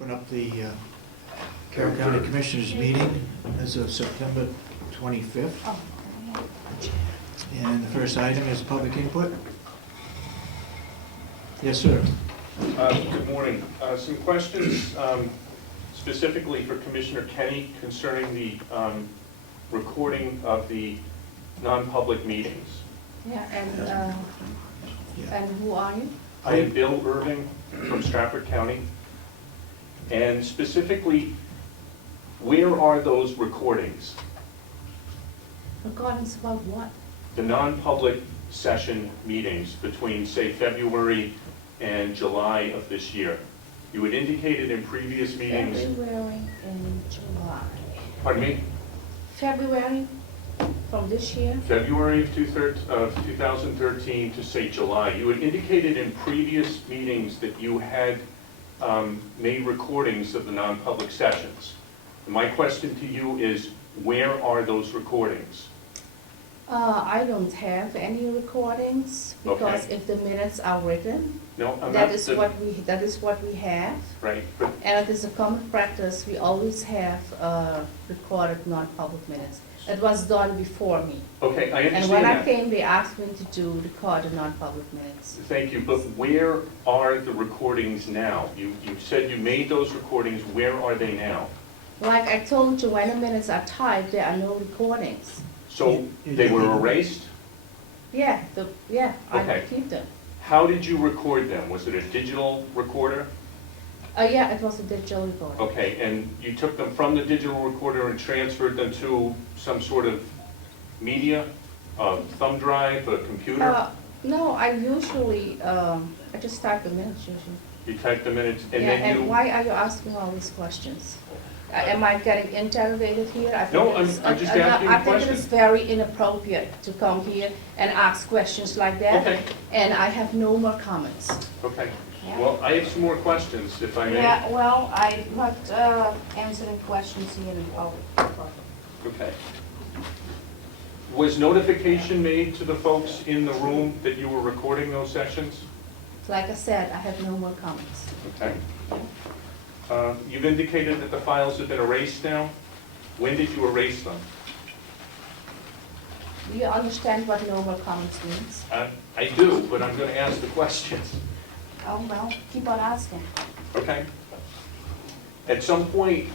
Open up the Carroll County Commissioners meeting as of September 25th. Oh, And the first item is public input. Yes, sir. Good morning. Some questions specifically for Commissioner Kenney concerning the recording of the non-public meetings. yeah, and who are you? I am Bill Erving from Strafford County. And specifically, where are those recordings? Recordings about what? The non-public session meetings between, say, February and July of this year. You had indicated in previous meetings. February and July. Pardon me? February from this year? February of 2013 to, say, July. You had indicated in previous meetings that you had made recordings of the non-public sessions. My question to you is, where are those recordings? I don't have any recordings because Okay. if the minutes are written, No, I'm that not. is what we have. Right, but And it is a common practice, we always have recorded non-public minutes. It was done before me. okay, I And understand when I that. came, they asked me to record the non-public minutes. Thank you, but where are the recordings now? You said you made those recordings. Where are they now? Like I told you, when the minutes are typed, there are no recordings. So they were erased? Yeah, I Okay. keep them. How did you record them? Was it a digital recorder? Yeah, it was a digital recorder. Okay, and you took them from the digital recorder and transferred them to some sort of media, a thumb drive, a computer? No, I usually, I just type the minutes usually. You typed the minutes, and Yeah, then you... and why are you asking all these questions? Am I getting interrogated here? I think No, it's- I'm just asking a I think it question. is very inappropriate to come here and ask questions like that. Okay. And I have no more comments. Okay, Yeah. well, I have some more questions, if I may. Yeah, well, I'm not answering questions here in public. Okay. Was notification made to the folks in the room that you were recording those sessions? Like I said, I have no more comments. Okay. You've indicated that the files have been erased now. When did you erase them? Do you understand what no more comments means? I do, but I'm going to ask the questions. Oh, well, keep on asking. Okay. At some point,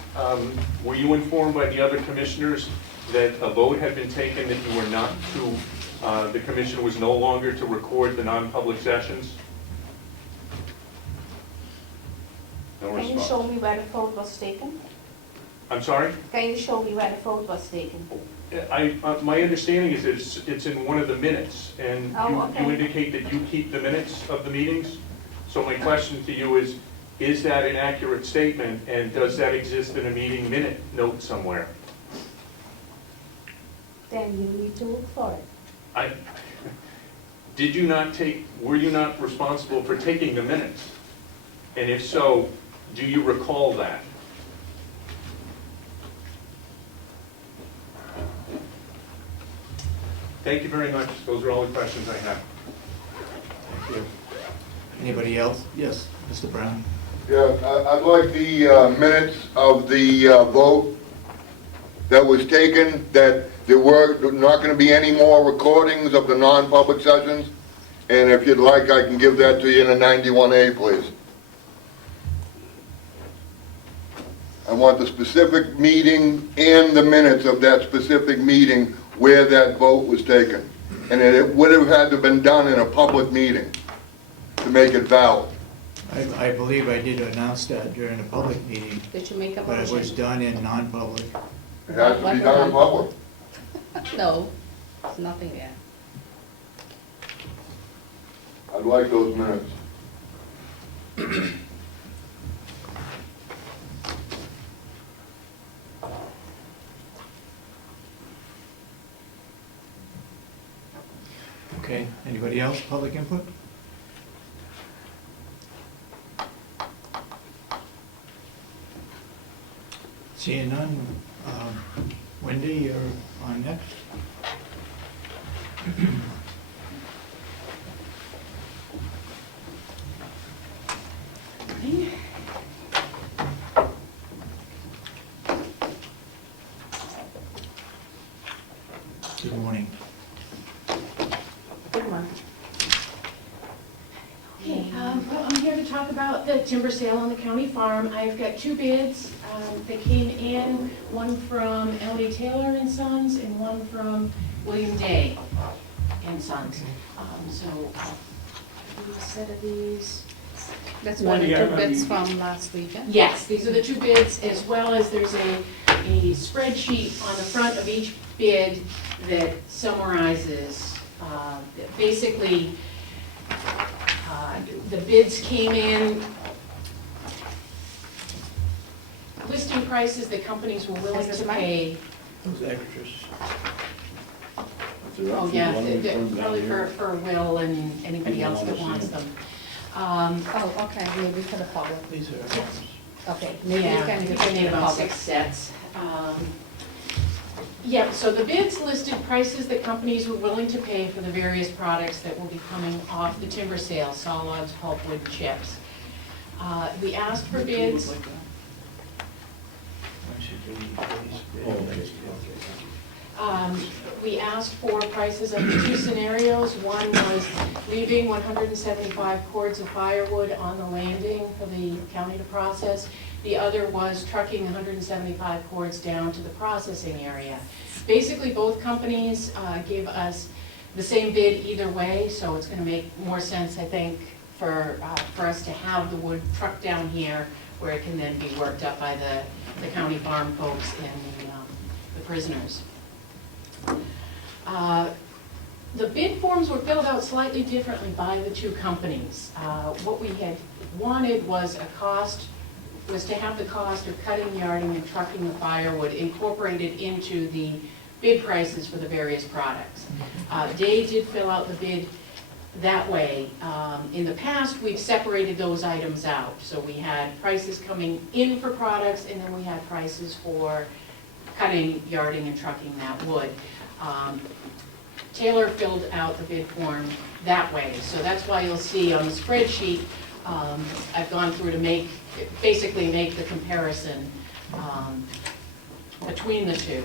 were you informed by the other commissioners that a vote had been taken that you were not to, the commission was no longer to record the non-public sessions? No Can you response. show me where the vote was taken? I'm sorry? Can you show me where the vote was taken? My understanding is that it's in one of the minutes, and Oh, you okay. indicate that you keep the minutes of the meetings. So my question to you is that an accurate statement, and does that exist in a meeting minute note somewhere? Then you need to look for it. Did you not were you not responsible for taking the minutes? And if so, do you recall that? Thank you very much. Those are all the questions I have. Thank you. Anybody else? Yes, Mr. Brown. Yeah, I'd like the minutes of the vote that was taken, that there were not going to be any more recordings of the non-public sessions. And if you'd like, I can give that to you in a 91A, please. I want the specific meeting and the minutes of that specific meeting where that vote was taken. And it would have had to have been done in a public meeting to make it valid. I believe I did announce that during a public meeting, Did you make a but it was motion? done in non-public. It has to be done in public. No, there's nothing there. I'd like those minutes. Okay, anybody else, public input? Seeing none, Wendy, you're on next. Okay, well, I'm here to talk about the timber sale on the county farm. I've got two bids that came in, one from L.A. Taylor and Sons and one from William Day and Sons. So, a set of these. That's one of Wendy, the two bids from last weekend. Yes, these are the two bids, as well as there's a spreadsheet on the front of each bid that summarizes, basically, the bids came in, listing prices that companies were willing to pay. Those extras. Oh, yeah, probably for Will and anybody else that wants them. Oh, okay, maybe for the public. These are extras. Okay, maybe you Yeah, can give I it need to the about public. 6 sets. Yeah, so the bids listed prices that companies were willing to pay for the various products that will be coming off the timber sale, saw logs, pulpwood, chips. We asked for bids. Why should we use these? We asked for prices under 2 scenarios. One was leaving 175 cords of firewood on the landing for the county to process. The other was trucking 175 cords down to the processing area. Basically, both companies gave us the same bid either way, so it's going to make more sense, I think, for us to have the wood trucked down here where it can then be worked up by the county farm folks and the prisoners. The bid forms were filled out slightly differently by the two companies. What we had wanted was to have the cost of cutting, yarding, and trucking the firewood incorporated into the bid prices for the various products. Day did fill out the bid that way. In the past, we've separated those items out. So we had prices coming in for products, and then we had prices for cutting, yarding, and trucking that wood. Taylor filled out the bid form that way, so that's why you'll see on the spreadsheet, I've gone through to basically make the comparison between the two.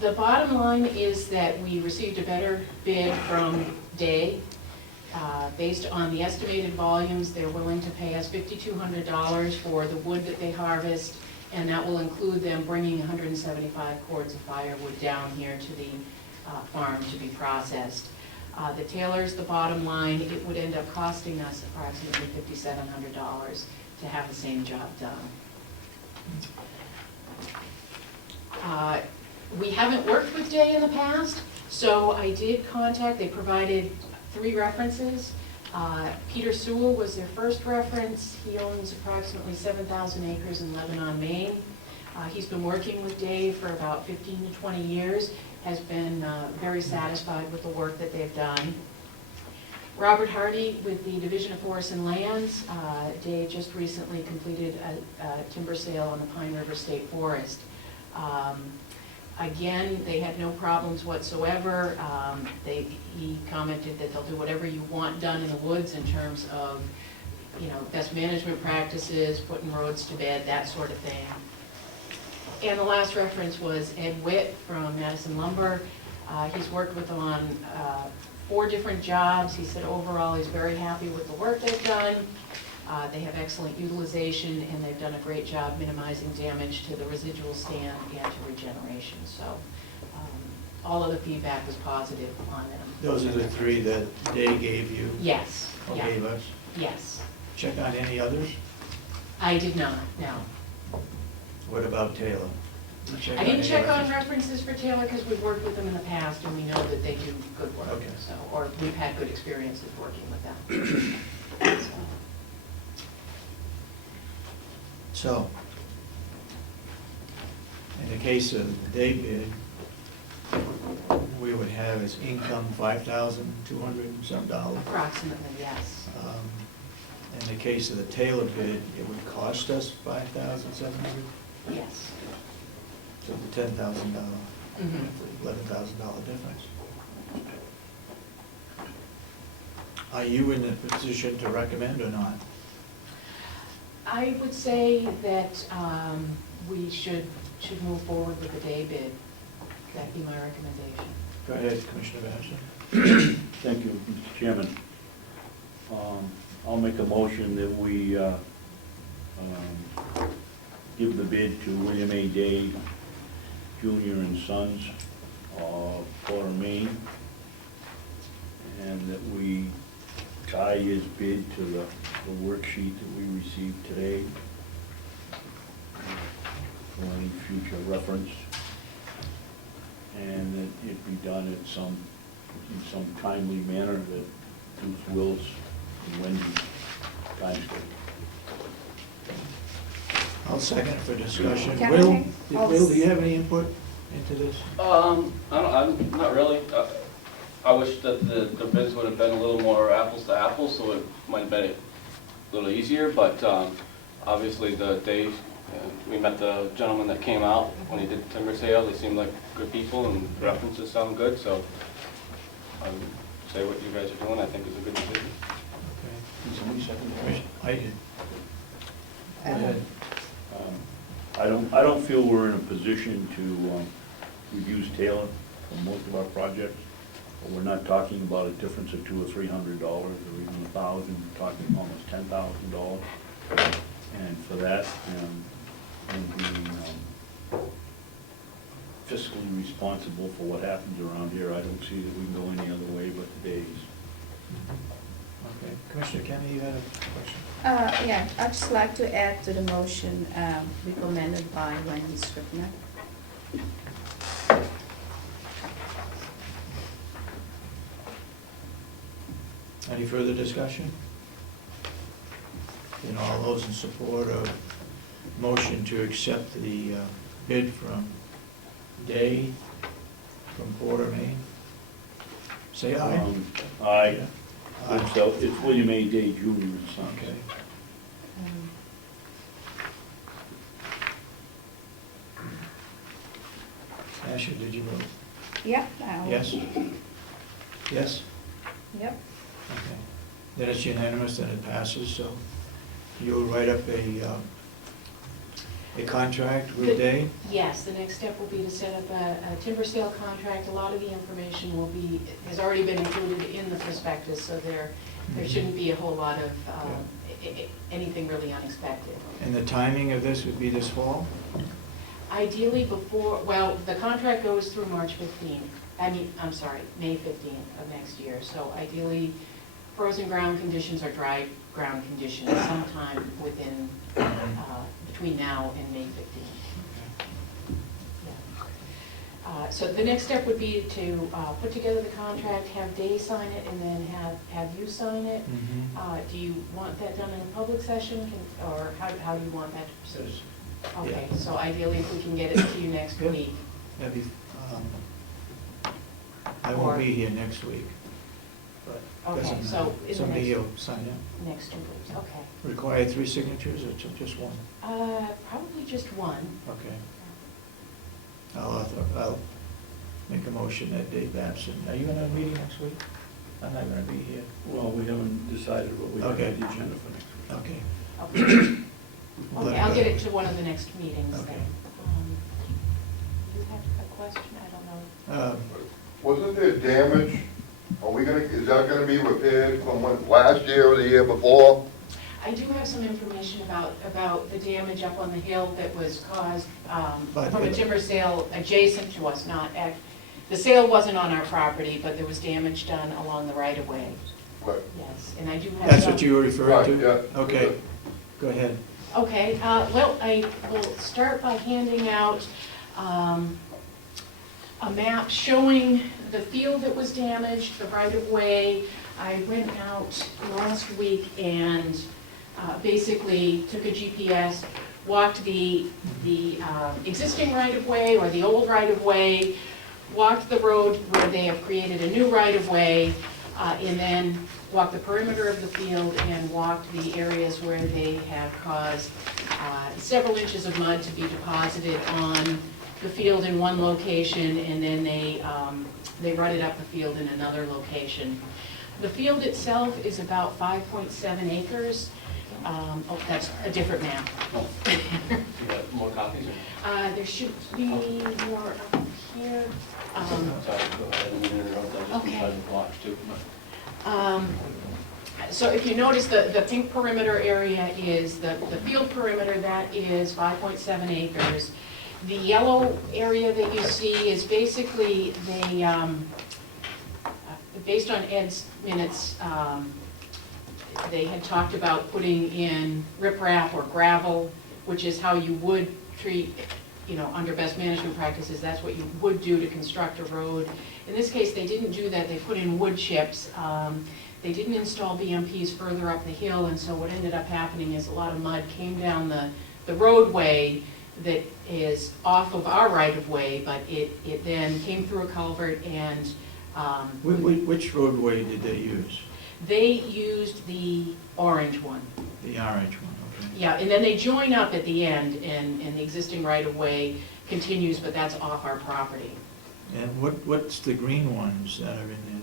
The bottom line is that we received a better bid from Day. Based on the estimated volumes, they're willing to pay us $5,200 for the wood that they harvest, and that will include them bringing 175 cords of firewood down here to the farm to be processed. The Taylors, the bottom line, it would end up costing us approximately $5,700 to have the same job done. We haven't worked with Day in the past, so I did contact, they provided 3 references. Peter Sewell was their first reference. He owns approximately 7,000 acres in Lebanon, Maine. He's been working with Dave for about 15 to 20 years, has been very satisfied with the work that they've done. Robert Hardy with the Division of Forests and Lands. Dave just recently completed a timber sale on the Pine River State Forest. Again, they had no problems whatsoever. He commented that they'll do whatever you want done in the woods in terms of, best management practices, putting roads to bed, that sort of thing. And the last reference was Ed Witt from Madison Lumber. He's worked with them on 4 different jobs. He said overall he's very happy with the work they've done. They have excellent utilization, and they've done a great job minimizing damage to the residual stand and to regeneration. So all of the feedback was positive on them. Those are the 3 that Day gave you? Yes. Or Yeah. gave us? Yes. Check on any others? I did not, no. What about Taylor? I didn't check on references for Taylor because we've worked with them in the past and we know that they do good work. Okay. So, or we've had good experiences working with them. So, in the case of the Day bid, we would have as income $5,200 and some dollars. Approximately, yes. In the case of the Taylor bid, it would cost us $5,700, Yes. so the $10,000, Mhm. $11,000 difference. Are you in a position to recommend or not? I would say that we should move forward with the Day bid. That'd be my recommendation. Go ahead, Commissioner Babson. Thank you, Mr. Chairman. I'll make a motion that we give the bid to William A. Day Jr. and Sons of Porter, Maine, and that we tie his bid to the worksheet that we received today for any future reference, and that it be done in some timely manner that suits Will's and Wendy's time schedule. I'll second it for discussion. Can Will, I- Will, do you have any input into this? I'm not really. I wish that the bids would have been a little more apples to apples, so it might have been a little easier, but obviously the day, we met the gentleman that came out when he did the timber sale. They seemed like good people and references sound good, so I would say what you guys are doing, I think is a good decision. Okay. Did somebody second the motion? I did. Go ahead. I don't feel we're in a position to use Taylor for most of our projects. But we're not talking about a difference of $200 or $300 or even $1,000. We're talking almost $10,000. And for that, and being fiscally responsible for what happens around here, I don't see that we can go any other way but the days. Okay. Commissioner Kenney, you had a question? Yeah, I'd just like to add to the motion recommended by Wendy Scribner. Any further discussion? Then all those in support of motion to accept the bid from Day from Porter, Maine, say aye. Aye. Aye. So it's William A. Day Jr. and Sons. Okay. Um, Asha, did you vote? Yeah. I'll- Yes? Yes? Yep. Okay. Then it's unanimous, then it passes, so you'll write up a contract with Day? Yes, the next step will be to set up a timber sale contract. A lot of the information has already been included in the prospectus, so there shouldn't be a whole lot of anything really unexpected. And the timing of this would be this fall? Ideally before, well, the contract goes through March 15th. I'm sorry, May 15th of next year. So ideally, frozen ground conditions or dry ground conditions sometime within, between now and May 15th. Yeah. So the next step would be to put together the contract, have Day sign it, and then have you sign it. Mhm. Do you want that done in a public session, or how do you want that to proceed? Okay, so ideally, if we can get it to you next Good. week. That'd be, I won't be here next week, but Okay, doesn't so matter. in the Somebody next- will sign it. Next 2 weeks, okay. Require 3 signatures or just one? Probably just one. Okay. I'll make a motion that Dave Babson, are you gonna have a meeting next week? I'm not gonna be here. Well, we haven't decided what we have Okay. on the agenda for next week. Okay. Okay, We'll let Okay, I'll go. get it to one of the next meetings then. Okay. You have a question? I don't know. Wasn't there damage? Is that gonna be repaired from last year or the year before? I do have some information about the damage up on the hill that was caused By from a the- timber sale adjacent to us, the sale wasn't on our property, but there was damage done along the right-of-way. Right. Yes, and I do have That's some- what you were referring to? Right, yeah. Okay, go ahead. Okay, well, I will start by handing out a map showing the field that was damaged, the right-of-way. I went out last week and basically took a GPS, walked the existing right-of-way or the old right-of-way, walked the road where they have created a new right-of-way, and then walked the perimeter of the field and walked the areas where they have caused several inches of mud to be deposited on the field in one location, and then they rutted up the field in another location. The field itself is about 5.7 acres. Oh, that's a different map. You got more copies? There should be more up here. Sorry, go ahead. by the blocks too. So if you notice, the pink perimeter area is the field perimeter, that is 5.7 acres. The yellow area that you see is basically, based on Ed's minutes, they had talked about putting in riprap or gravel, which is how you would treat, under best management practices, that's what you would do to construct a road. In this case, they didn't do that, they put in wood chips. They didn't install BMPs further up the hill, and so what ended up happening is a lot of mud came down the roadway that is off of our right-of-way, but it then came through a culvert and... Which roadway did they use? They used the orange one. The orange one, okay. Yeah, and then they join up at the end, and the existing right-of-way continues, but that's off our property. And what's the green ones that are in there then?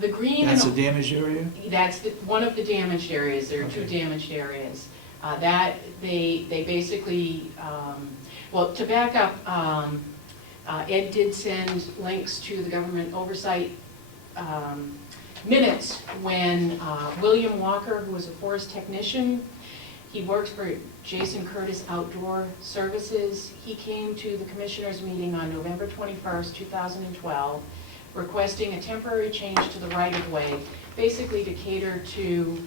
The green... That's a damaged area? That's one of the damaged areas. There are two Okay. damaged areas. That they basically, well, to back up, Ed did send links to the government oversight minutes when William Walker, who was a forest technician, he worked for Jason Curtis Outdoor Services. He came to the commissioners meeting on November 21st, 2012, requesting a temporary change to the right-of-way, basically to cater to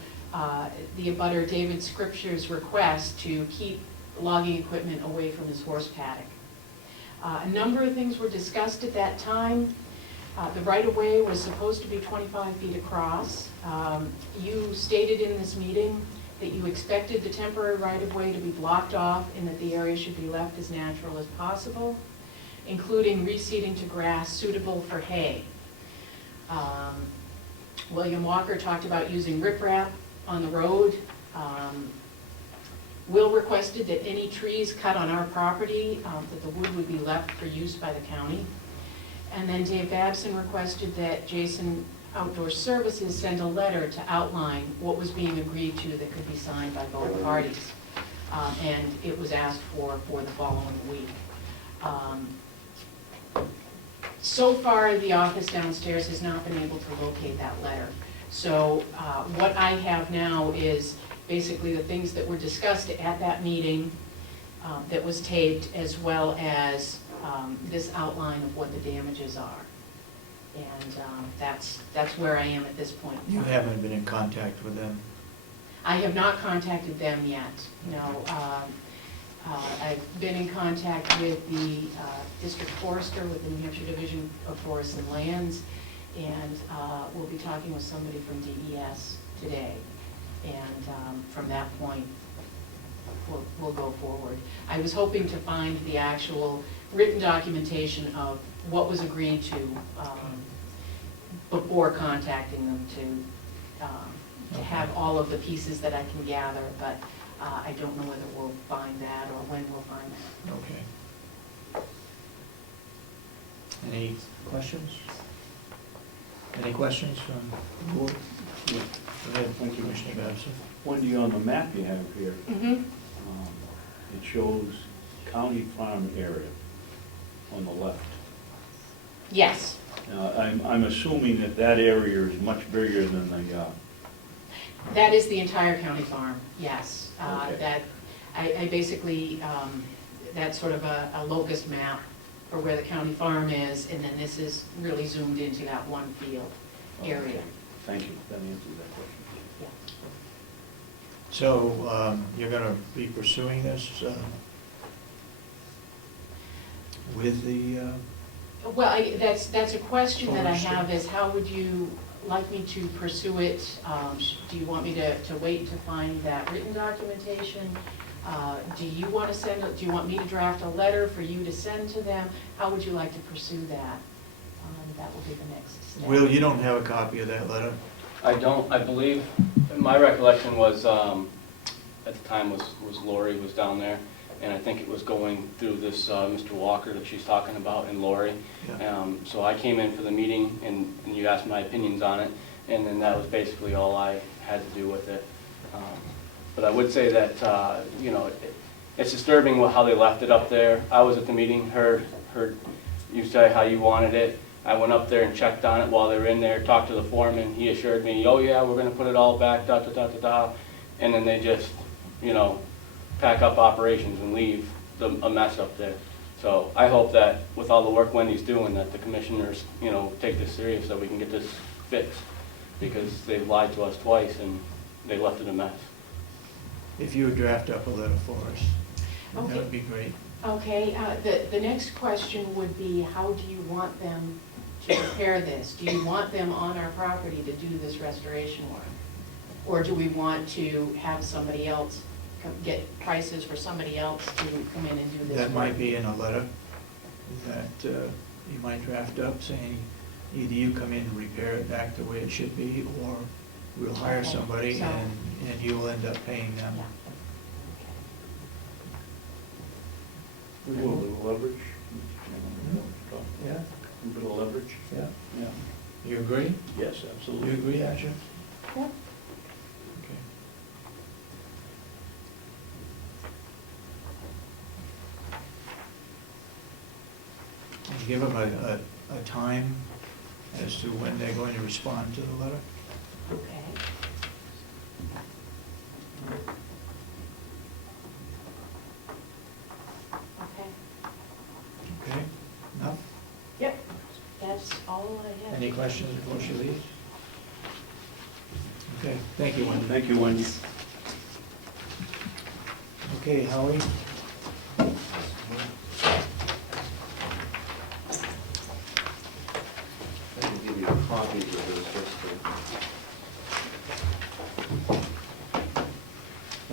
the abutter David Scripture's request to keep logging equipment away from his horse paddock. A number of things were discussed at that time. The right-of-way was supposed to be 25 feet across. You stated in this meeting that you expected the temporary right-of-way to be blocked off and that the area should be left as natural as possible, including reseeding to grass suitable for hay. William Walker talked about using riprap on the road. Will requested that any trees cut on our property, that the wood would be left for use by the county. And then Dave Babson requested that Jason Outdoor Services send a letter to outline what was being agreed to that could be signed by both parties. And it was asked for the following week. So far, the office downstairs has not been able to locate that letter. So what I have now is basically the things that were discussed at that meeting that was taped, as well as this outline of what the damages are. And that's where I am at this point. You haven't been in contact with them? I have not contacted them yet, no. I've been in contact with the district forester with the New Hampshire Division of Forests and Lands, and we'll be talking with somebody from DES today. And from that point, we'll go forward. I was hoping to find the actual written documentation of what was agreed to before contacting them to have all of the pieces that I can gather, but I don't know whether we'll find that or when we'll find that. Okay. Any questions? Any questions from the board? Yeah. Go ahead, thank you, Commissioner Babson. Wendy, on the map you have here, it shows county farm area on the left. Yes. Now, I'm assuming that area is much bigger than the, That is the entire county farm, yes. Okay. That I basically, that's sort of a locus map for where the county farm is, and then this is really zoomed into that one field area. Okay. Thank you, that answers that question. Yeah. So you're going to be pursuing this with the... Well, that's a question that I Forestry. have, is how would you like me to pursue it? Do you want me to wait to find that written documentation? Do you want to do you want me to draft a letter for you to send to them? How would you like to pursue that? That will be the next step. Will, you don't have a copy of that letter? I don't, I believe, my recollection was, at the time was Lori was down there, and I think it was going through this Mr. Walker that she's talking about, and Lori. Yeah. So I came in for the meeting, and you asked my opinions on it, and then that was basically all I had to do with it. But I would say that, you know, it's disturbing how they left it up there. I was at the meeting, heard you say how you wanted it, I went up there and checked on it while they were in there, talked to the foreman. He assured me, oh yeah, we're gonna put it all back, da, da, da, da, da. And then they just, you know, pack up operations and leave a mess up there. So I hope that with all the work Wendy's doing, that the commissioners, you know, take this serious so we can get this fixed. Because they've lied to us twice and they left it a mess. If you would draft up a letter for us, that Okay. would be great. Okay, the next question would be, how do you want them to repair this? Do you want them on our property to do this restoration work? Or do we want to have somebody else, get prices for somebody else to come in and do this work? That might be in a letter that you might draft up saying, either you come in and repair it back the way it should be, or we'll hire Okay, somebody so- and you'll end up paying them. Yeah. A little bit of leverage. Yeah, A little bit of leverage. yeah. Yeah. You agree? Yes, You absolutely. agree, Asha? Yeah. Okay. And give them a time as to when they're going to respond to the letter? Okay. Okay. Okay, enough? Yep, that's all I have. Any questions before she leaves? Okay, thank you, Wendy. Thank you, Wendy. Okay, Howie? I can give you copies of this, just to,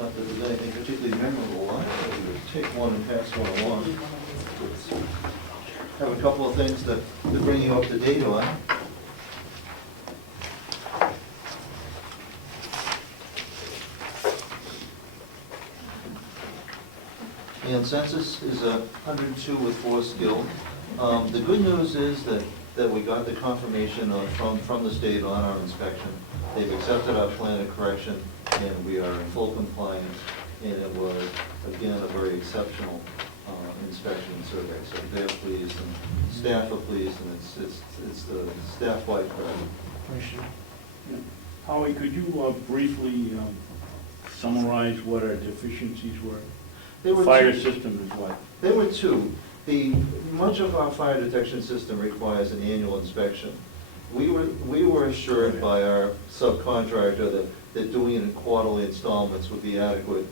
not that there's anything particularly memorable on it, but we would take one and pass one along. Have a couple of things to bring you up to date on. And census is 102 with 4 skilled. The good news is that we got the confirmation from the state on our inspection. They've accepted our plan of correction, and we are in full compliance. And it was, again, a very exceptional inspection and survey. So they're pleased, and staff are pleased, and it's the staff-wide credit. Commissioner? Yeah. Howie, could you briefly summarize what our deficiencies were? There were Fire two- system is what? There were two. Much of our fire detection system requires an annual inspection. We were assured by our subcontractor that doing it in quarterly installments would be adequate.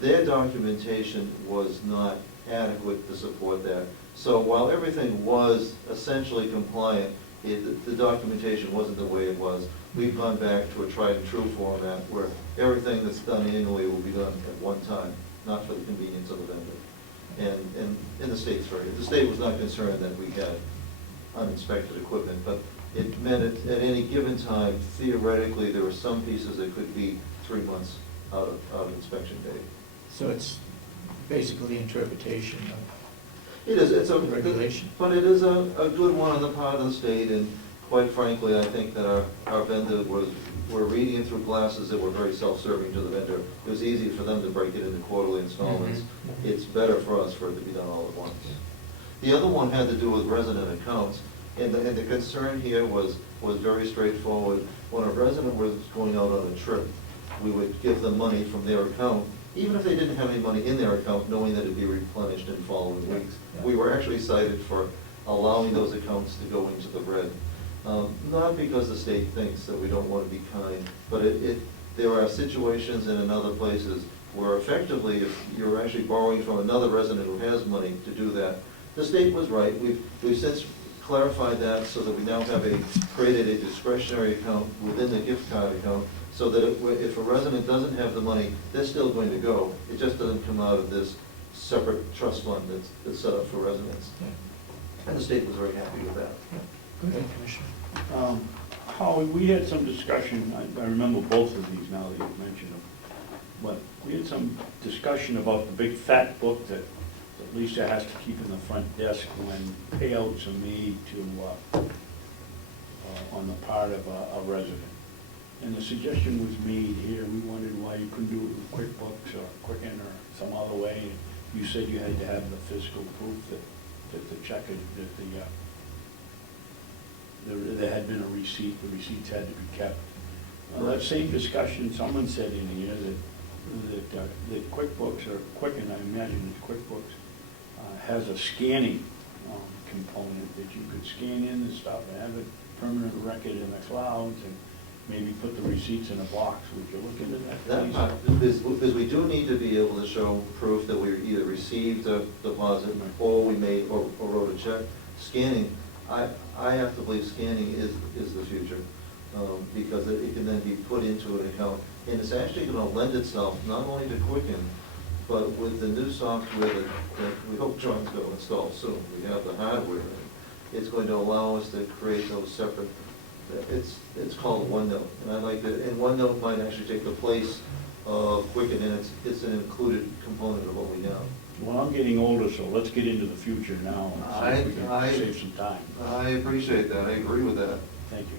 Their documentation was not adequate to support that. So while everything was essentially compliant, the documentation wasn't the way it was. We've gone back to a tried and true format where everything that's done annually will be done at one time, not for the convenience of the vendor. And the state's the state was not concerned that we had uninspected equipment, but it meant at any given time, theoretically, there were some pieces that could be 3 months out of inspection date. So it's basically interpretation It is, it's a of regulation. But it is a good one on the part of the state, and quite frankly, I think that our vendor were reading it through glasses that were very self-serving to the vendor. It was easy for them to break it into quarterly installments. Mhm. It's better for us for it to be done all at once. The other one had to do with resident accounts, and the concern here was very straightforward. When a resident was going out on a trip, we would give them money from their account, even if they didn't have any money in their account, knowing that it'd be replenished in following weeks. Yeah. We were actually cited for allowing those accounts to go into the red. Not because the state thinks that we don't want to be kind, but there are situations and in other places where effectively, if you're actually borrowing from another resident who has money to do that, the state was right. We've since clarified that so that we now have created a discretionary account within the gift card account, so that if a resident doesn't have the money, they're still going to go. It just doesn't come out of this separate trust fund that's set up for residents. Yeah. And the state was very happy with that. Go ahead, Commissioner. Howie, we had some discussion, I remember both of these now that you've mentioned them, but we had some discussion about the big fat book that Lisa has to keep in the front desk when payouts are made to, on the part of a resident. And the suggestion was made here, we wondered why you couldn't do it with QuickBooks or Quicken or some other way. You said you had to have the physical proof that the check, that the there had been a receipt, the receipts had to be kept. That same discussion, someone said in here that QuickBooks, or Quicken, I imagine it's QuickBooks, has a scanning component that you could scan in the stuff and have it permanent record in the clouds and maybe put the receipts in a box. Would you look into that, That please? part, because we do need to be able to show proof that we either received a deposit or we made, or wrote a check. Scanning, I have to believe scanning is the future, because it can then be put into an account. And it's actually gonna lend itself not only to Quicken, but with the new software that we hope John's gonna install soon. We have the hardware. It's going to allow us to create those separate, it's called OneNote. And I like that, and OneNote might actually take the place of Quicken, and it's an included component of what we have. Well, I'm getting older, so let's get into the future now and see if we can save some time. I appreciate that, I agree with that. Thank you.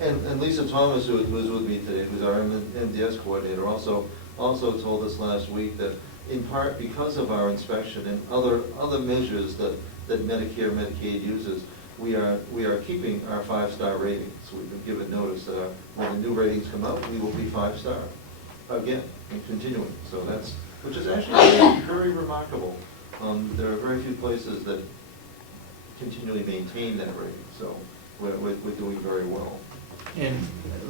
And Lisa Thomas, who was with me today, who's our MDS coordinator, also told us last week that in part because of our inspection and other measures that Medicare, Medicaid uses, we are keeping our 5-star ratings. So we've been given notice that when the new ratings come out, we will be 5-star again and continuing. So which is actually very remarkable. There are very few places that continually maintain that rating. So we're doing very well. And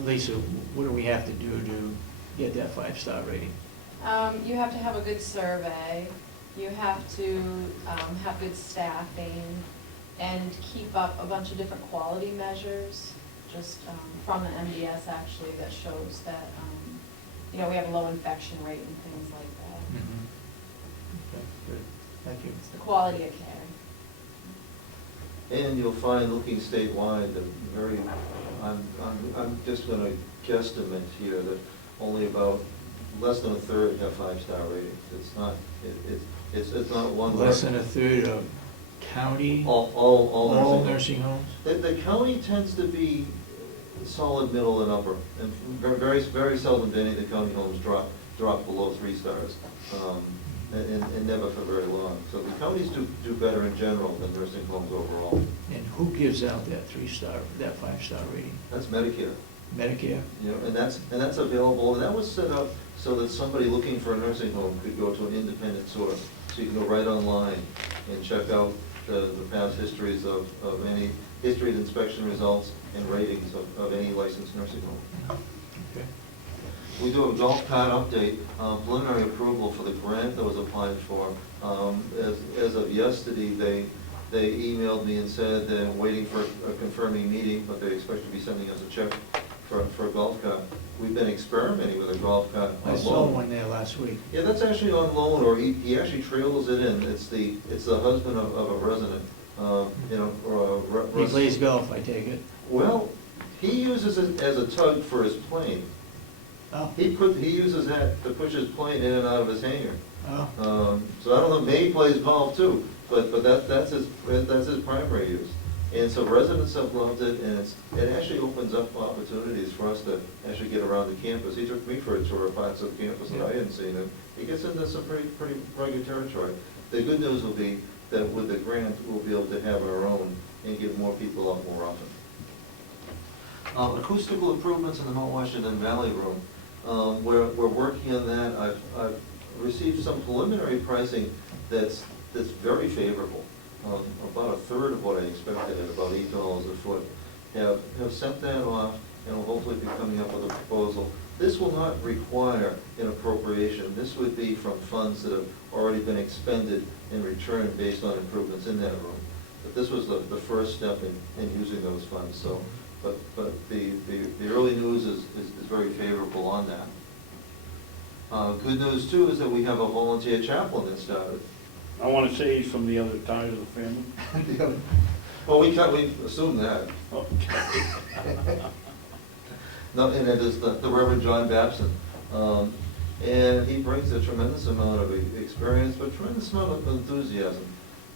Lisa, what do we have to do to get that 5-star rating? You have to have a good survey, you have to have good staffing, and keep up a bunch of different quality measures, just from the MDS actually, that shows that, we have a low infection rate and things like that. Okay, good, thank you. It's the quality of care. And you'll find, looking statewide, that I'm just going to guesstimate here that only about less than a third have 5-star ratings. It's not, it's not one. Less than a third of county, All nursing homes? The county tends to be solid middle and upper, and very, very seldom do any of the county homes drop below 3 stars, and never for very long. So the counties do better in general than nursing homes overall. And who gives out that 3-star, that 5-star rating? That's Medicare. Medicare? And that's available, and that was set up so that somebody looking for a nursing home could go to an independent source. So you can go right online and check out the past histories of any history of inspection results and ratings of any licensed nursing home. Okay. We do a golf cart update, preliminary approval for the grant that was applied for. As of yesterday, they emailed me and said they're waiting for a confirming meeting, but they expect to be sending us a check for a golf cart. We've been experimenting with a golf cart I on saw loan. one there last week. Yeah, that's actually on loan, or he actually trails it in. It's the husband of a resident, or a He plays golf, I take it. Well, he uses it as a tug for his plane. Oh, He uses that to push his plane in and out of his hangar. oh, So I don't know, maybe he plays golf too, but that's his primary use. And so residents have loved it, and it actually opens up opportunities for us to actually get around the campus. He took me for a tour of parts of campus that I hadn't seen, and he gets into some pretty rugged territory. The good news will be that with the grant, we'll be able to have our own and give more people out more often. Acoustical improvements in the Mount Washington Valley room. We're working on that. I've received some preliminary pricing that's very favorable. About a third of what I expected at about $8 a foot. Have sent that off and will hopefully be coming up with a proposal. This will not require an appropriation. This would be from funds that have already been expended in return based on improvements in that room. But this was the first step in using those funds. So, but the early news is very favorable on that. Good news too is that we have a volunteer chaplain that started. I want to say he's from the other side of the family. Well, we assume that. Okay. No, and it is the Reverend John Babson. And he brings a tremendous amount of experience, but a tremendous amount of enthusiasm.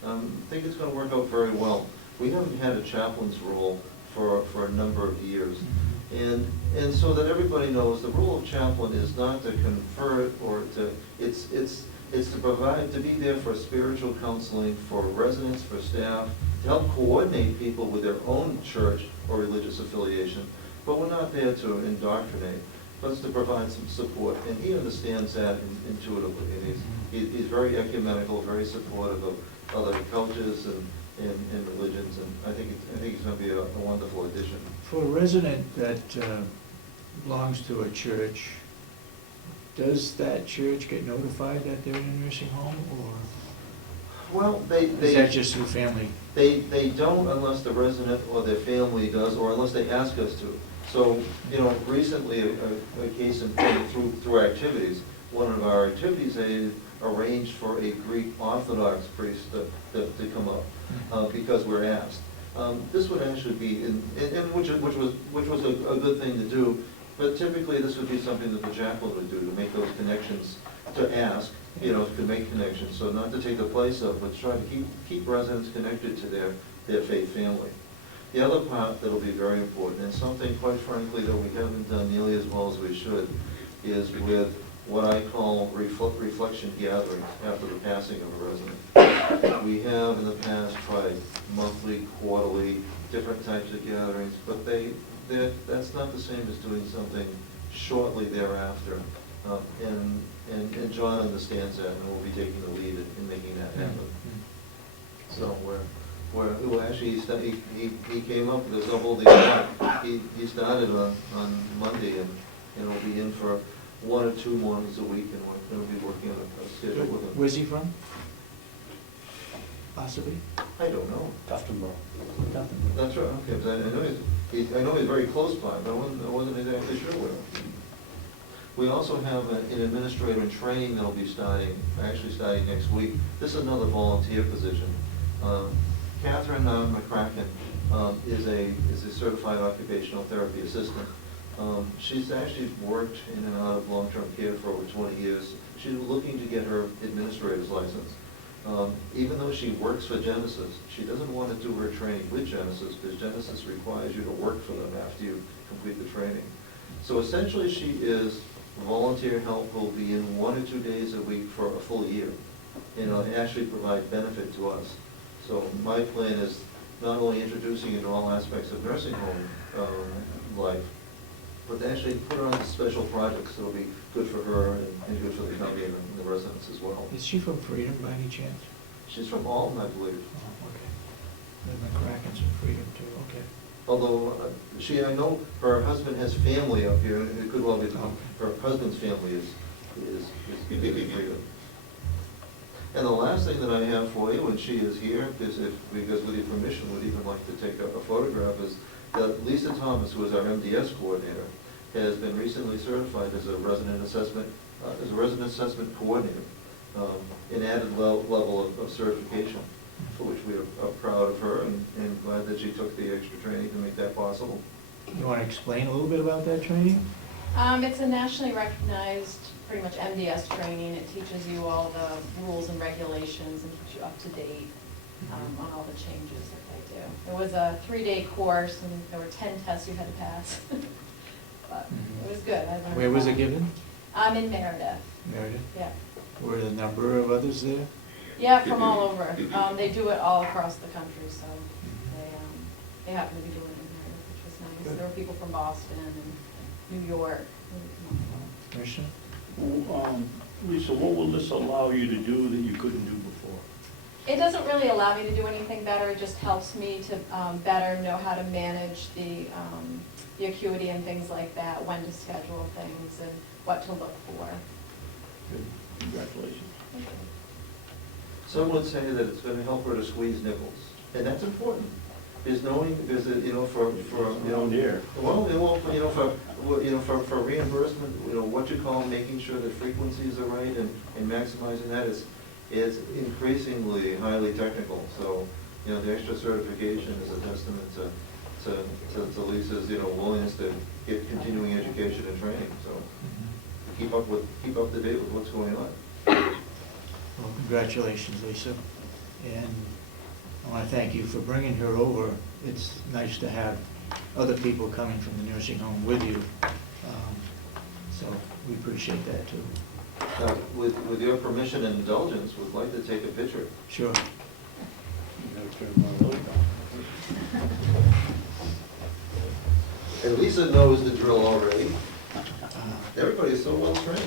I think it's going to work out very well. We haven't had a chaplain's role for a number of years. And so that everybody knows, the role of chaplain is not to convert or it's to provide, to be there for spiritual counseling for residents, for staff, help coordinate people with their own church or religious affiliation, but we're not there to indoctrinate, but it's to provide some support, and he understands that intuitively, and he's very ecumenical, very supportive of other cultures and religions, and I think he's going to be a wonderful addition. For a resident that belongs to a church, does that church get notified that they're in a nursing home, or Well, is that just through family? They don't unless the resident or their family does, or unless they ask us to. So, recently, a case in point through our activities, one of our activities, they arranged for a Greek Orthodox priest to come up, because we're asked. This would actually be, which was a good thing to do, but typically this would be something that the chaplain would do, to make those connections, to ask, to make connections, so not to take the place of, but try to keep residents connected to their faith family. The other part that'll be very important, and something quite frankly that we haven't done nearly as well as we should, is with what I call reflection gatherings after the passing of a resident. We have in the past tried monthly, quarterly, different types of gatherings, but that's not the same as doing something shortly thereafter. And John understands that, and we'll be taking the lead in making that happen. So well, actually, he came up with a whole deal. He started on Monday, and will be in for 1 or 2 mornings a week, and we're going to be working on a schedule with him. Where's he from? Possibly? I don't know. Tuftonboro. That's right, okay, but I know he's very close by, but I wasn't exactly sure where. We also have an administrator in training that'll be starting next week. This is another volunteer position. Catherine McCracken is a certified occupational therapy assistant. She's actually worked in and out of long-term care for over 20 years. She's looking to get her administrator's license. Even though she works for Genesis, she doesn't want to do her training with Genesis, because Genesis requires you to work for them after you complete the training. So essentially, she is volunteer help, will be in 1 or 2 days a week for a full year, and actually provide benefit to us. So my plan is not only introducing into all aspects of nursing home life, but to actually put her on special projects that will be good for her and good for the county and the residents as well. Is she from Freedom by any chance? She's from Alton, I believe. Oh, okay. The McCracken's from Freedom too, okay. Although, I know her husband has family up here, and it could well be her husband's family is Freedom. And the last thing that I have for you, when she is here, because with your permission, would even like to take a photograph, is that Lisa Thomas, who is our MDS coordinator, has been recently certified as a resident assessment coordinator, an added level of certification, for which we are proud of her and glad that she took the extra training to make that possible. You want to explain a little bit about that training? It's a nationally recognized, pretty much MDS training. It teaches you all the rules and regulations and keeps you up to date on all the changes that they do. It was a 3-day course, and there were 10 tests you had to pass. But it was good. I learned a Where was lot. it given? In Meredith. Meredith? Yeah. Were there a number of others there? Yeah, from all over. They do it all across the country, so they happen to be doing it in Meredith, which was nice. Good. There were people from Boston and New York. Commissioner? Lisa, what will this allow you to do that you couldn't do before? It doesn't really allow me to do anything better. It just helps me to better know how to manage the acuity and things like that, when to schedule things and what to look for. Good, congratulations. Some would say that it's going to help her to squeeze nickels, and that's important. Is knowing, because for Dear. for reimbursement, what you call making sure that frequencies are right and maximizing that is increasingly highly technical. So the extra certification is a testament to Lisa's willingness to get continuing education and training. So keep up to date with what's going on. Well, congratulations, Lisa. And I want to thank you for bringing her over. It's nice to have other people coming from the nursing home with you. So we appreciate that too. With your permission and indulgence, we'd like to take a picture. Sure. I turned my light on. And Lisa knows the drill already. Everybody is so well trained.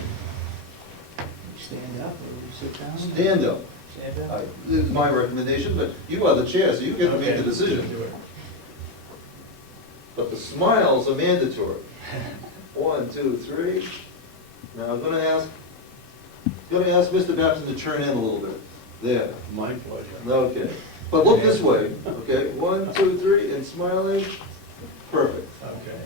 Stand up or sit down? Stand up. Stand up. This is my recommendation, but you are the chair, so you get to make the decision. Do it. But the smiles are mandatory. 1, 2, 3. Now I'm gonna ask Mr. Babson to turn in a little bit. There. My pleasure. Okay. But look this way, okay? 1, 2, 3, and smiling. Perfect. Okay.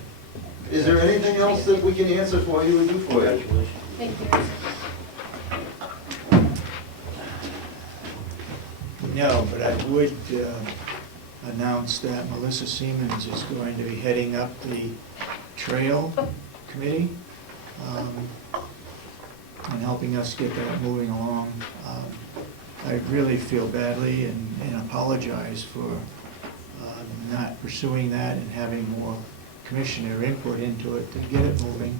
Is there anything else that we can answer for you and do for you? Congratulations. Thank you. No, but I would announce that Mellisa Seamans is going to be heading up the trail committee and helping us get that moving along. I really feel badly and apologize for not pursuing that and having more commissioner input into it to get it moving.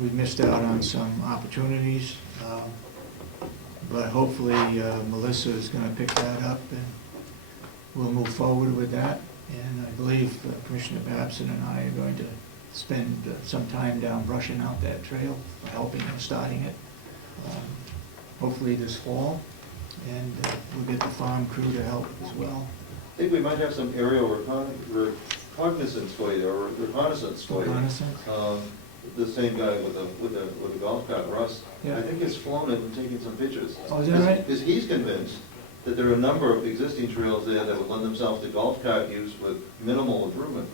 We've missed out on some opportunities, but hopefully Mellisa is going to pick that up and we'll move forward with that. And I believe Commissioner Babson and I are going to spend some time down brushing out that trail, helping and starting it, hopefully this fall. And we'll get the farm crew to help as well. I think we might have some aerial reconnaissance for you, or reconnaissance for you. Reconnaissance? The same guy with the golf cart, Russ. Yeah. I think he's flown it and taken some pictures. Oh, is that right? Because he's convinced that there are a number of existing trails there that would lend themselves to golf cart use with minimal improvement.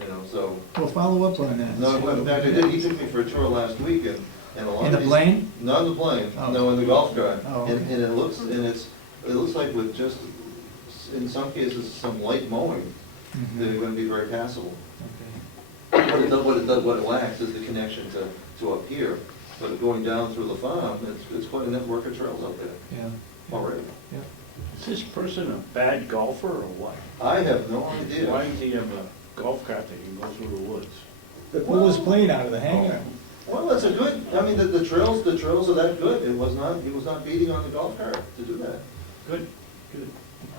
You know, so. We'll follow up on that. No, in fact, I did. He took me for a tour last week, and a lot In of the these. plane? Not in the plane. Oh. No, in the golf cart. Oh, okay. And it looks like with just, in some cases, some light mowing, Mhm. they're going to be very passable. Okay. What it lacks is the connection to up here, but going down through the farm, it's quite a network of trails out there Yeah. already. Yeah. Is this person a bad golfer or what? I have no idea. Why does he have a golf cart that can go through the woods? The pull his plane out of the hangar. Well, that's a good, I mean, the trails are that good. He was not beating on the golf cart to do that. Good, good.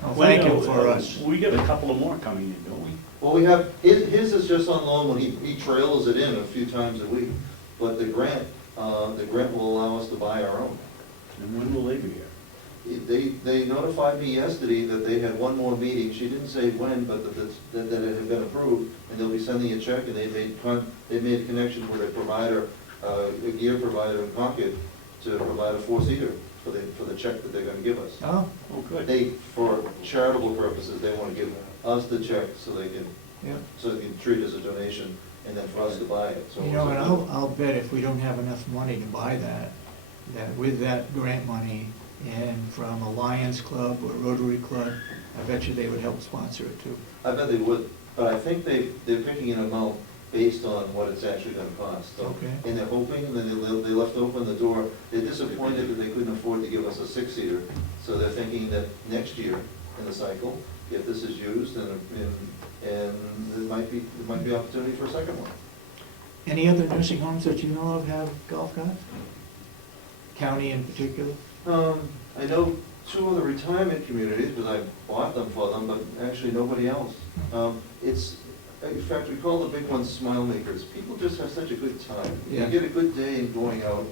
Well, thank you for us. We get a couple of more coming in, don't we? Well, we have, his is just on loan when he trails it in a few times a week, but the grant will allow us to buy our own. And when will they be here? They notified me yesterday that they had one more meeting, she didn't say when, but that it had been approved, and they'll be sending a check, and they made a connection with a provider, a gear provider in Concord, to provide a 4-seater for the check that they're gonna give us. Oh, Oh, good. For charitable purposes, they wanna give us the check so they can yeah. treat it as a donation, and then for us to buy it. So You know, and I'll bet if we don't have enough money to buy that with that grant money and from a Lions Club or Rotary Club, I bet you they would help sponsor it too. I bet they would, but I think they're picking an amount based on what it's actually gonna cost. So, Okay. and they're hoping, and then they left open the door. They're disappointed that they couldn't afford to give us a 6-seater, so they're thinking that next year in the cycle, if this is used, and there might be opportunity for a second one. Any other nursing homes that you know of have golf carts? County in particular? I know 2 of the retirement communities, because I bought them for them, but actually nobody else. In fact, we call the big ones smile makers. People just have such a good time. Yeah. You get a good day in going out,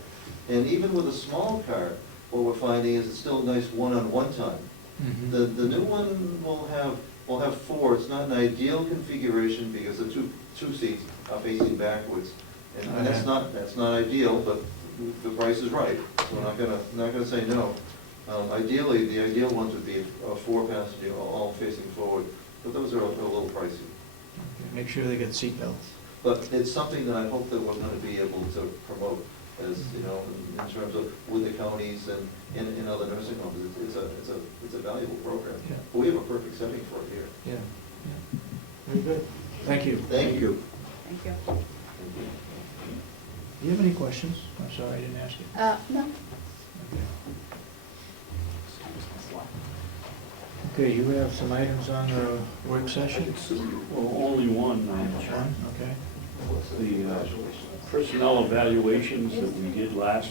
and even with a small car, what we're finding is it's still a nice one-on-one time. Mhm. The new one will have 4. It's not an ideal configuration because the two seats are facing backwards. And that's not ideal, but the price is right, so we're not gonna say no. Ideally, the ideal ones would be a 4-passenger, all facing forward, but those are a little pricey. Okay, make sure they get seatbelts. But it's something that I hope that we're gonna be able to promote as, you know, in terms of with the counties and in other nursing homes. It's a valuable program. Yeah. But we have a perfect setting for it here. Yeah, yeah. Very good. Thank you. Thank you. Thank you. Do you have any questions? I'm sorry, I didn't ask you. No. Okay, you have some items on the work session? Well, only one. One, okay. The personnel evaluations that we did last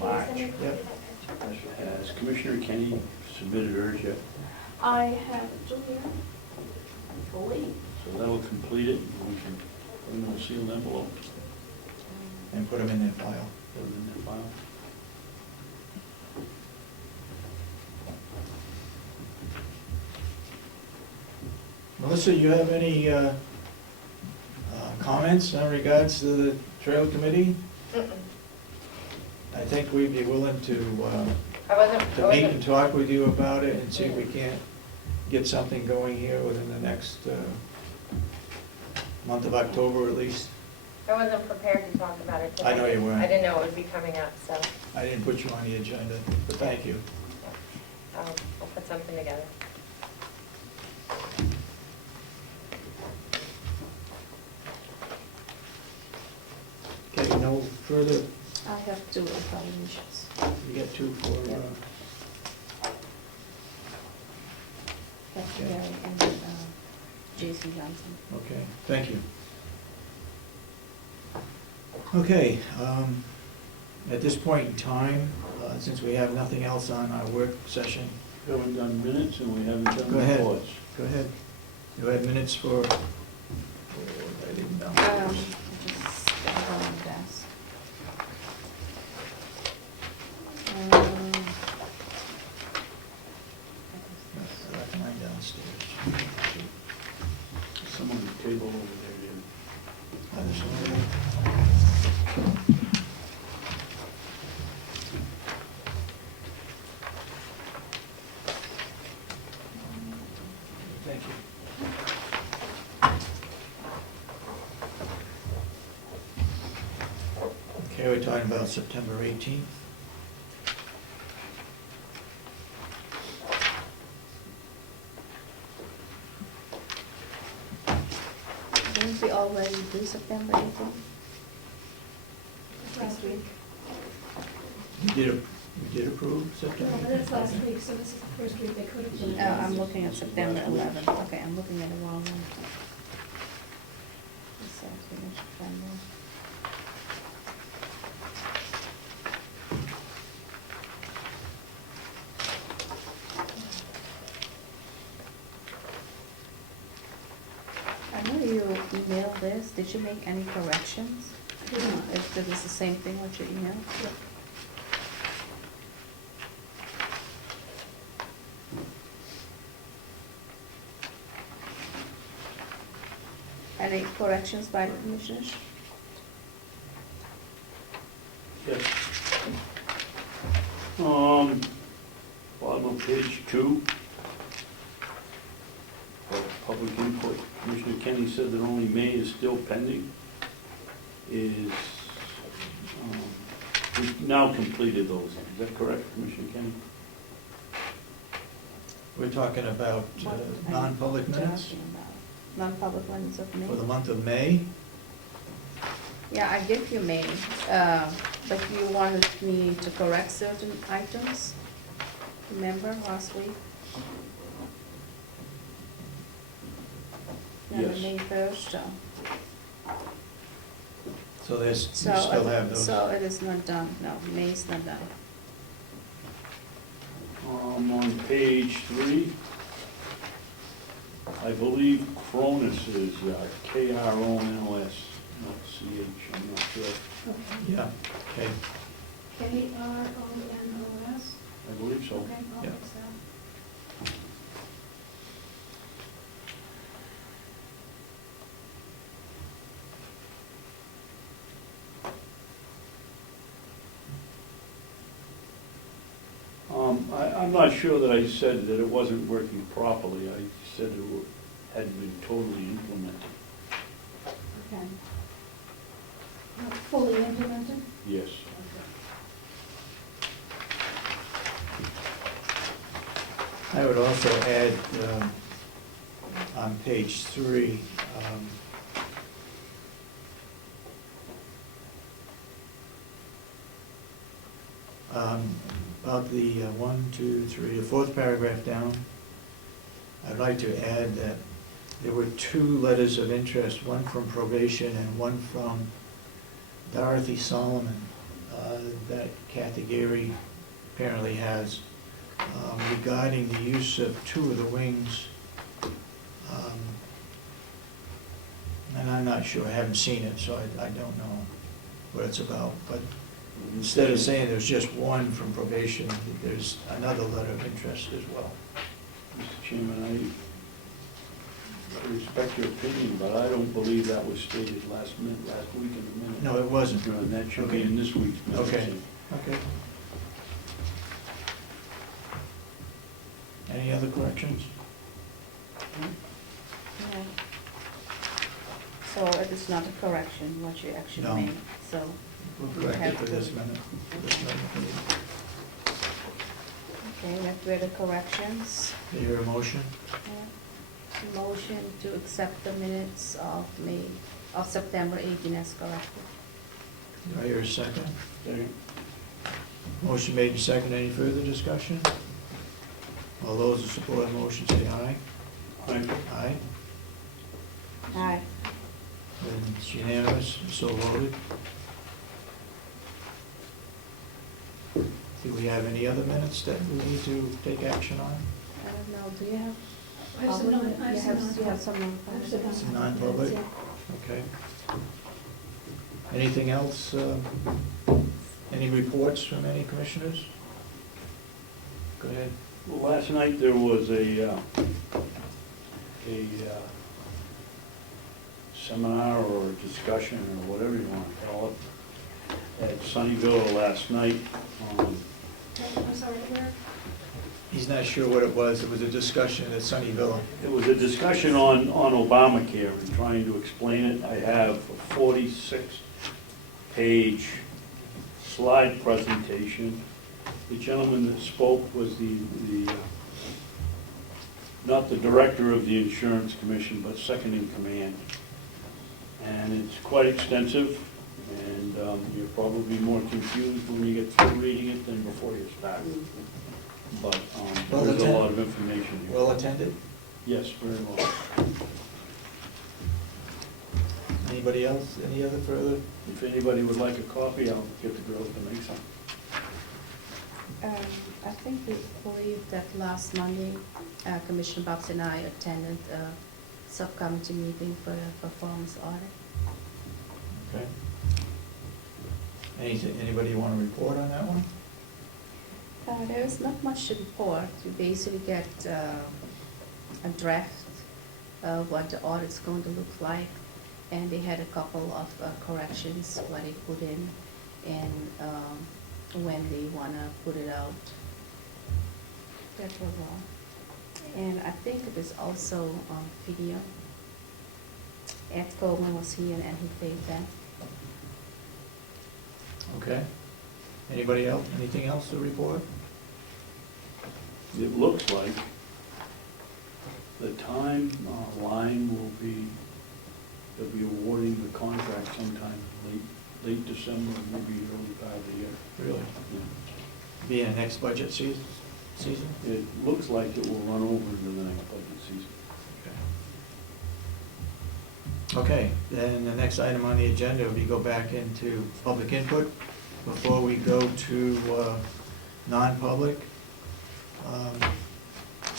March. Yep. Has Commissioner Kenney submitted hers yet? I have it to here, fully. So that'll complete it, and we can put them in a sealed envelope, And put them in their file. put them in their file. Melissa, you have any comments in regards to the trail committee? I think we'd be willing to meet and talk with you about it and see if we can't get something going here within the next month of October at least. I wasn't prepared to talk about it today. I know you weren't. I didn't know it would be coming up, so I didn't put you on the agenda, but thank you. I'll put something together. Okay, no further, I have two evaluations. you got two for, That's Okay. Gary and Jason Johnson. okay, thank you. Okay, at this point in time, since we have nothing else on our work session, We haven't done minutes and we haven't done Go ahead. reports. go ahead. You had minutes for, I didn't know. Just got it on my desk. I left mine downstairs. Some on the table over there, David. There's one there. Thank you. Okay, we're talking about September 18th. Didn't we already do September 18th? Last week. We did approve September? No, but it's last week, so this is the first week they could have done it. I'm looking at September 11th. Okay, I'm looking at the wrong one. This says here, September. I know you emailed this. Did you make any corrections? Is this the same thing what you emailed? Any corrections by the commissioners? Yes. Bottom of page 2. For public input, Commissioner Kenney said that only May is still pending. We've now completed those. Is that correct, Commissioner Kenney? We're talking about What I'm non-public minutes talking about. Non-public ones of May? for the month of May. Yeah, I give you May, but you wanted me to correct certain items, remember last week? Yeah, Yes. May 1st, So there's, you so, still have those. so it is not done, no, May is not done. On page 3, I believe Cronus is K-R-O-N-O-S, not C-H, I'm not sure. Okay. Yeah, okay. K-R-O-N-O-S, I believe so. okay, I'll Yeah. fix that. I'm not sure that I said that it wasn't working properly. I said it hadn't been totally implemented. Okay. Not fully implemented? Yes. Okay. I would also add, on page 3, about the the fourth paragraph down, I'd like to add that there were 2 letters of interest, one from probation and one from Dorothy Solomon, that Kathy Gary apparently has, regarding the use of two of the wings. And I'm not sure, I haven't seen it, so I don't know what it's about. But instead of saying there's just one from probation, there's another letter of interest as well. Mr. Chairman, I respect your opinion, but I don't believe that was stated last week in the minute. No, it wasn't. And that should be Okay. in this week's minutes. Okay, okay. Any other corrections? Yeah. So it is not a correction, what you actually No. made, so. We'll correct it for this minute. Okay, let's read the corrections. Do you hear a motion? Yeah. Motion to accept the minutes of September 18 as corrected. Do I hear a second? Second. Motion made and second. Any further discussion? All those who support the motion say aye. Aye. Aye. Aye. And it's unanimous, so voted. Do we have any other minutes that we need to take action on? I don't know, do you have? I have some non- I have You some have- you have some I have some non-public? Some non-public? Yeah. Okay. Anything else? Any reports from any commissioners? Go ahead. Well, last night there was a seminar or discussion or whatever you want to call it at Sunnyvale last night. I'm sorry, where? He's not sure what it was. It was a discussion at Sunnyville. It was a discussion on Obamacare and trying to explain it. I have a 46-page slide presentation. The gentleman that spoke was not the director of the insurance commission, but second in command. And it's quite extensive, and you're probably more confused when you get through reading it than before you start. But Well there's a attended. lot of information here. Well attended? Yes, very well. Anybody else? Any other further? If anybody would like a copy, I'll get the girls to make some. I think we believe that last Monday, Commissioner Babson and I attended a subcommittee meeting for a performance audit. Okay. Anybody want to report on that one? There is not much to report. You basically get a draft of what the audit's going to look like, and they had a couple of corrections what they put in, and when they want to put it out. That was all. And I think it is also on video. Ed Coleman was here and he played that. Okay. Anybody else? Anything else to report? It looks like the time line will be, they'll be awarding the contract sometime late December, maybe early part of the year. Really? Yeah. Be in the next budget season? It looks like it will run over into the next budget season. Okay, then the next item on the agenda, we go back into public input. Before we go to non-public,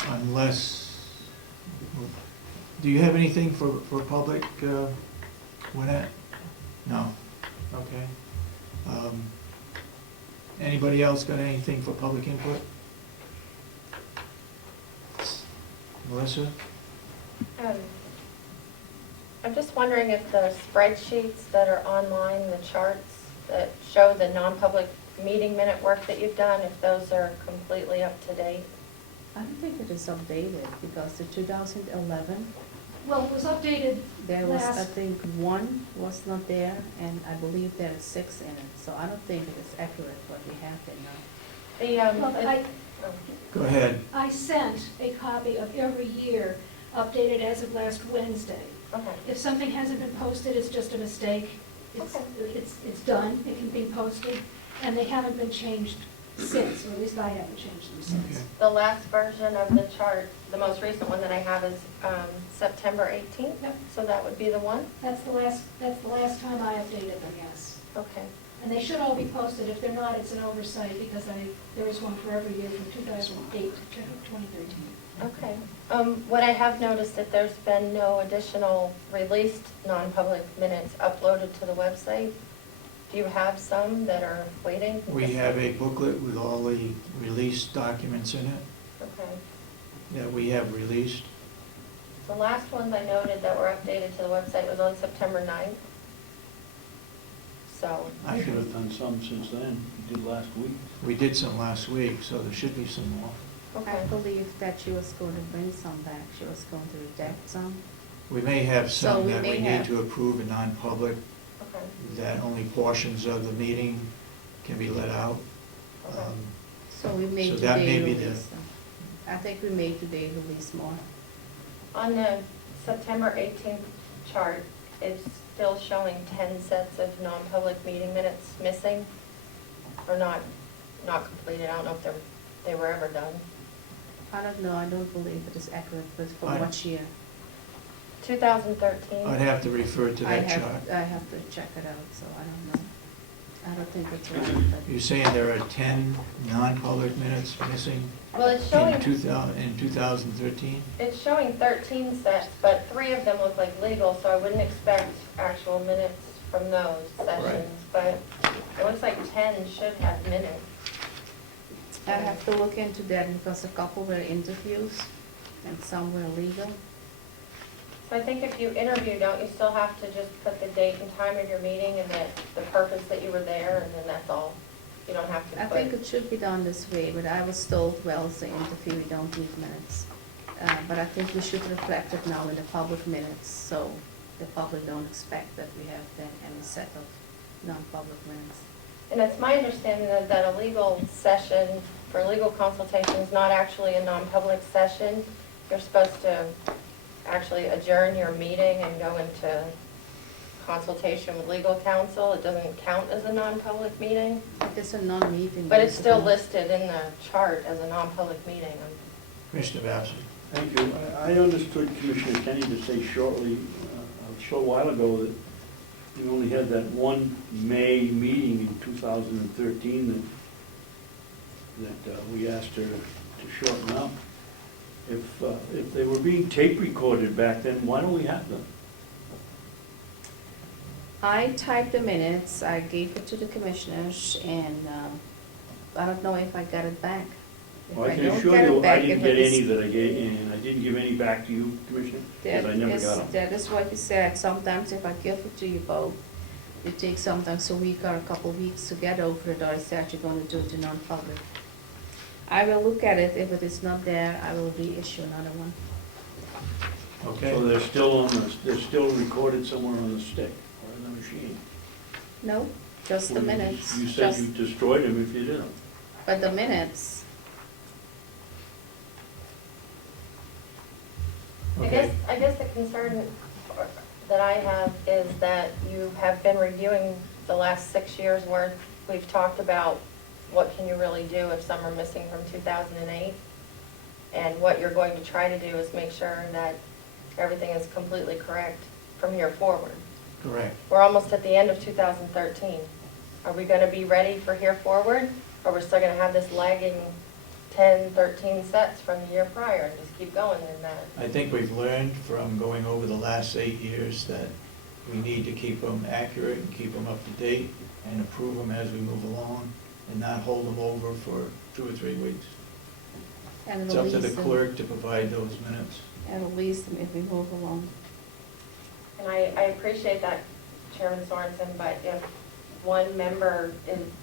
unless, do you have anything for public, Gwinnett? No, okay. Anybody else got anything for public input? Melissa? I'm just wondering if the spreadsheets that are online, the charts that show the non-public meeting minute work that you've done, if those are completely up to date? I don't think it is updated because the 2011, Well, it was updated there was, I last, think, one was not there, and I believe there is 6 in it. So I don't think it is accurate what we have there now. well, Go ahead. I sent a copy of every year, updated as of last Wednesday. Okay. If something hasn't been posted, it's just a mistake. It's, Okay. it's done, it can be posted, and they haven't been changed since, or at least I haven't changed them since. Okay. The last version of the chart, the most recent one that I have is September 18th, Yep. so that would be the one? That's the last time I updated them, yes. Okay. And they should all be posted. If they're not, it's an oversight, because there is one for every year from 2008 to 2013. Okay. What I have noticed that there's been no additional released non-public minutes uploaded to the website. Do you have some that are waiting? We have a booklet with all the released documents in it Okay. that we have released. The last ones I noted that were updated to the website was on September 9th. So, I should have done some since then, you did last week. We did some last week, so there should be some more. okay. I believe that she was going to bring some back. She was going to redact some. We may have So some we that may we need have- to approve in non-public, Okay. that only portions of the meeting can be let out. Okay. So we may So that may today be the- release some. I think we may today release more. On the September 18th chart, it's still showing 10 sets of non-public meeting minutes missing, or not completed. I don't know if they were ever done. I don't know, I don't believe it is accurate, but for I- what year? 2013. I'd have to refer to I that chart. have to check it out, so I don't know. I don't think it's right, but. You're saying there are 10 non-public minutes missing Well, it's showing, in 2013? it's showing 13 sets, but 3 of them look like legal, so I wouldn't expect actual minutes from those sessions. But it looks like 10 should have minutes. I have to look into that because a couple were interviews and some were legal. So I think if you interview, don't you still have to just put the date and time of your meeting and the purpose that you were there, and then that's all? You don't have to I put... think it should be done this way, but I was told, well, it's an interview, we don't need minutes. But I think we should reflect it now in the public minutes, so the public don't expect that we have then any set of non-public minutes. And it's my understanding that a legal session for legal consultation is not actually a non-public session. You're supposed to actually adjourn your meeting and go into consultation with legal counsel. It doesn't count as a non-public meeting, It's a non-meeting. but it's still basically. listed in the chart as a non-public meeting. Commissioner Babson? Thank you. I understood Commissioner Kenney to say shortly, a short while ago, that we only had that one May meeting in 2013 that we asked her to shorten up. If they were being tape recorded back then, why don't we have them? I typed the minutes, I gave it to the commissioners, and I don't know if I got it back. If Well, I can don't assure get it you, I back, didn't if get it is- any that I gave, and I didn't give any back to you, Commissioner, because I never got them. That is what you said. Sometimes if I give it to you both, it takes sometimes a week or a couple of weeks to get over it, or I said you're gonna do it in non-public. I will look at it. If it is not there, I will reissue another one. Okay. So they're still they're still recorded somewhere on the stick or in the machine? No, just the Well, minutes. You said just- you destroyed them if you didn't. But the minutes, Okay. I guess the concern that I have is that you have been reviewing the last 6 years' worth. We've talked about what can you really do if some are missing from 2008. And what you're going to try to do is make sure that everything is completely correct from here forward. Correct. We're almost at the end of 2013. Are we going to be ready for here forward? Or we're still going to have this lagging 10, 13 sets from the year prior and just keep going in that? I think we've learned from going over the last 8 years that we need to keep them accurate and keep them up to date and approve them as we move along and not hold them over for 2 or 3 weeks. and It's up to the release them, clerk to provide those minutes. and release them if we move along. And I appreciate that, Chairman Sorensen, but if one member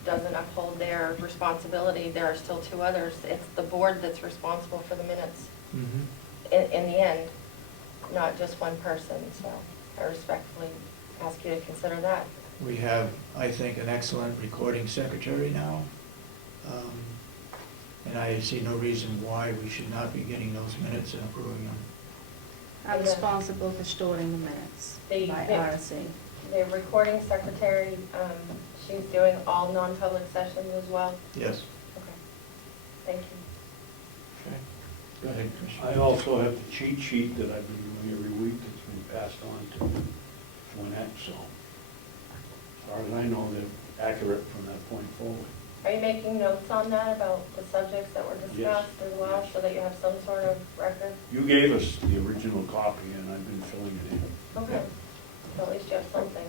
doesn't uphold their responsibility, there are still 2 others. It's the board that's responsible for the minutes in the end, not just one person. So I respectfully ask you to consider that. We have, I think, an excellent recording secretary now. And I see no reason why we should not be getting those minutes and approving them. I'm Yeah. responsible for storing the minutes The- by the- RSA. The recording secretary, she's doing all non-public sessions as well? Yes. Okay. Thank you. Okay. Go ahead, Commissioner. I also have the cheat sheet that I've been doing every week that's been passed on to Gwinnett, so as far as I know, that accurate from that point forward. Are you making notes on that about the subjects that were discussed as well, so that you have some sort of record? You gave us the original copy, and I've been filling it in. Okay, so at least you have something.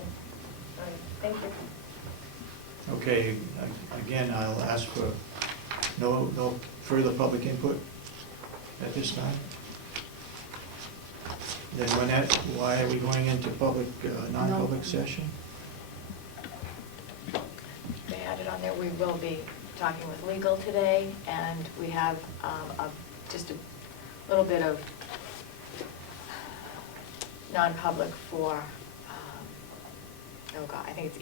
All right, thank you. Okay, again, I'll ask for no further public input at this time. Then why are we going into public, non-public session? They added on there, we will be talking with legal today, and we have just a little bit of non-public for, oh God, I think it's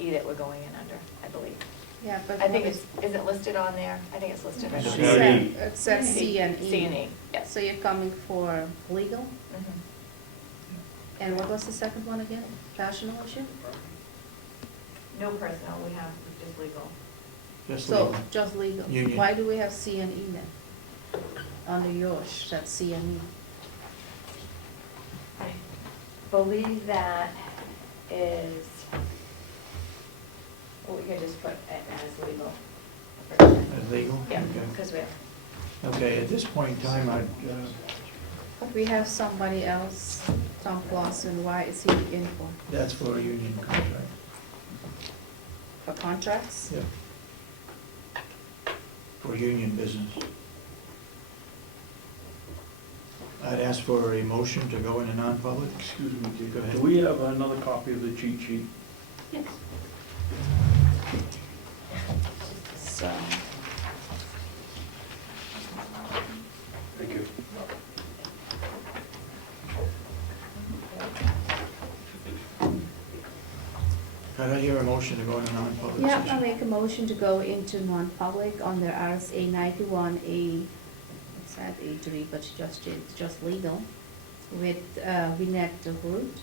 E that we're going in under, I believe. Yeah, but. I think is it listed on there? I think it's listed. It's It C and E. says- it says C and E. C and E, yes. So you're coming for legal? Mhm. And what was the second one again? Personal issue? No personnel, we have just legal. Just So, legal. just legal. Union. Why do we have C and E then? Under yours, that's C and E. I believe that is, well, we could just put it as legal. As legal? Yeah, Okay. because we have. Okay, at this point in time, I'd, We have somebody else, Tom Closson, why is he in for? that's for a union contract. For contracts? Yeah. For union business. I'd ask for a motion to go into non-public. Excuse me, Dick. Go ahead. Do we have another copy of the cheat sheet? Yes. So, Thank you. Could I hear a motion to go into non-public yeah, session? I make a motion to go into non-public under RSA 91A, it's not A3, but it's just legal, with Vinette Root.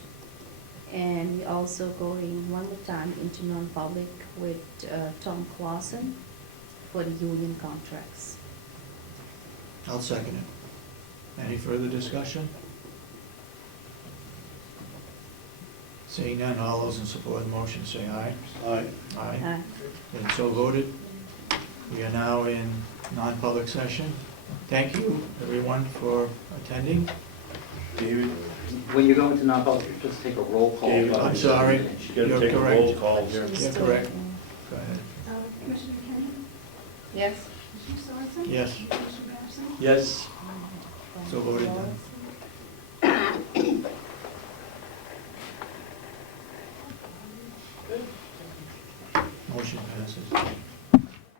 And we also going one more time into non-public with Tom Closson for the union contracts. I'll second it. Any further discussion? Seeing none, all those in support of the motion say aye. Aye. Aye. And so voted. We are now in non-public session. Thank you, everyone, for attending. David, When you go into non-public, just take a roll call. David, I'm sorry. you gotta You're take a correct. roll call here. You're correct. Go ahead. Commissioner Kenney? Yes? Commissioner Sorensen? Yes. Commissioner Babson? Yes. So voted then. Motion passes.